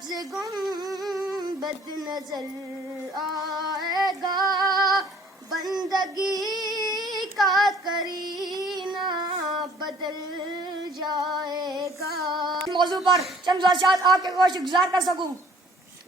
سبز گنبد نظر آئے گا، بندگی کا کرینہ بدل جائے گا۔ موضوع پر چند واقعات آپ کے گوشت گزار کر سکوں۔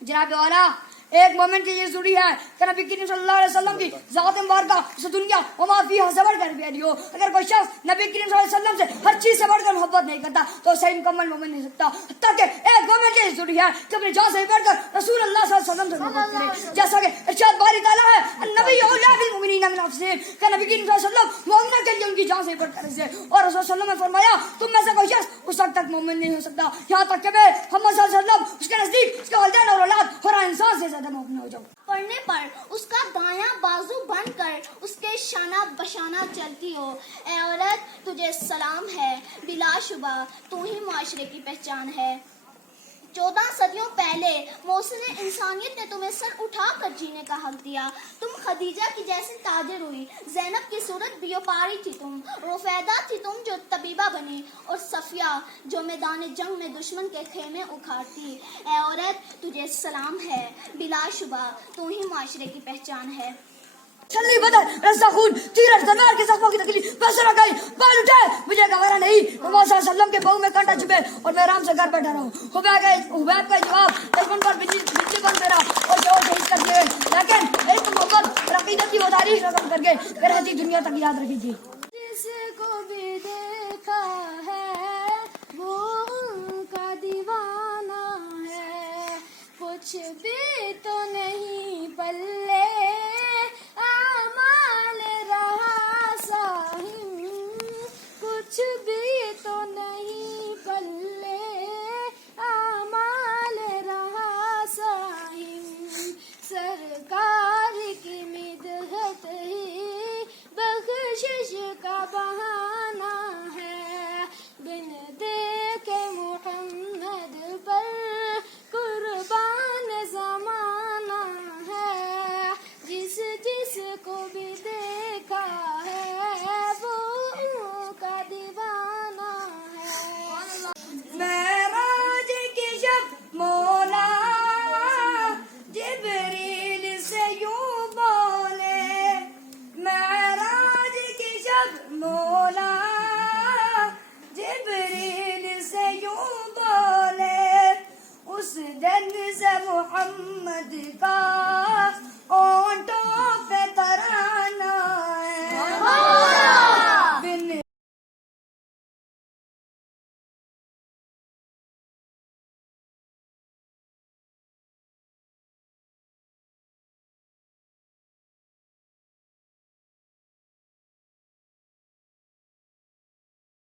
جناب والا، ایک مومن کی یہ ضروری ہے کہ نبی کریم صلی اللہ علیہ وسلم کی ذات مبارکہ اس دنیا وما فیہا سے بڑھ کر پیاری ہو۔ اگر کوئی شخص نبی کریم صلی اللہ علیہ وسلم سے ہر چیز سے بڑھ کر محبت نہیں کرتا تو صحیح مکمل مومن نہیں سکتا۔ حتیٰ کہ ایک مومن کی یہ ضروری ہے کہ اپنی جان سے بڑھ کر رسول اللہ صلی اللہ علیہ وسلم سے محبت کرے، جیسا کہ ارشاد باری تعالیٰ ہے النبی اولیٰ بالمؤمنین من انفسہم، کہ نبی کریم صلی اللہ علیہ وسلم مومنوں کے لیے ان کی جان سے بڑھ کر سے، اور رسول صلی اللہ علیہ وسلم نے فرمایا تم میں سے کوئی شخص اس وقت تک مومن نہیں ہو سکتا یہاں تک کہ میں محمد صلی اللہ علیہ وسلم اس کے نزدیک اس کے والدین اور اولاد اور انسان سے زیادہ مومن ہو جاؤں۔ پڑھنے پر اس کا دایاں بازو بن کر اس کے شانہ بشانہ چلتی ہو۔ اے عورت تجھے سلام ہے، بلا شبہ تو ہی معاشرے کی پہچان ہے۔ 14 صدیوں پہلے محسن انسانیت نے تمہیں سر اٹھا کر جینے کا حق دیا۔ تم خدیجہ کی جیسی تاجر ہوئی، زینب کی صورت بیوپاری تھی تم، رفیدہ تھی تم جو طبیبہ بنی، اور صفیہ جو میدان جنگ میں دشمن کے خیمے اکھاڑتی۔ اے عورت تجھے سلام ہے، بلا شبہ تو ہی معاشرے کی پہچان ہے۔ چھلنی بدر رسا خون تیرٹ تلوار کے زخموں کی تکلیف پیسے لگائی بال اٹھائے مجھے گوارا نہیں، محمد صلی اللہ علیہ وسلم کے بہو میں کانٹا چھپے اور میں آرام سے گھر بیٹھا رہا ہوں۔ حبیب کا جواب دشمن پر بجلی بن پھیرا اور شہید کر دیے، لیکن ایک محبت عقیدت کی وہ تاریخ رقم کر کے رہتی دنیا تک یاد رکھی تھی۔ جس کو بھی دیکھا ہے وہ ان کا دیوانہ ہے، کچھ بھی تو نہیں پلے اعمال رہا صاحب، کچھ بھی تو نہیں پلے اعمال رہا صاحب، سرکار کی مدحت ہی بخشش کا بہانہ ہے، بن دیکھے محمد پر قربان زمانہ ہے، جس جس کو بھی دیکھا ہے وہ ان کا دیوانہ ہے۔ معراج کی شب مولا جبریل سے یوں بولے، معراج کی شب مولا جبریل سے یوں بولے، اس دن سے محمد کا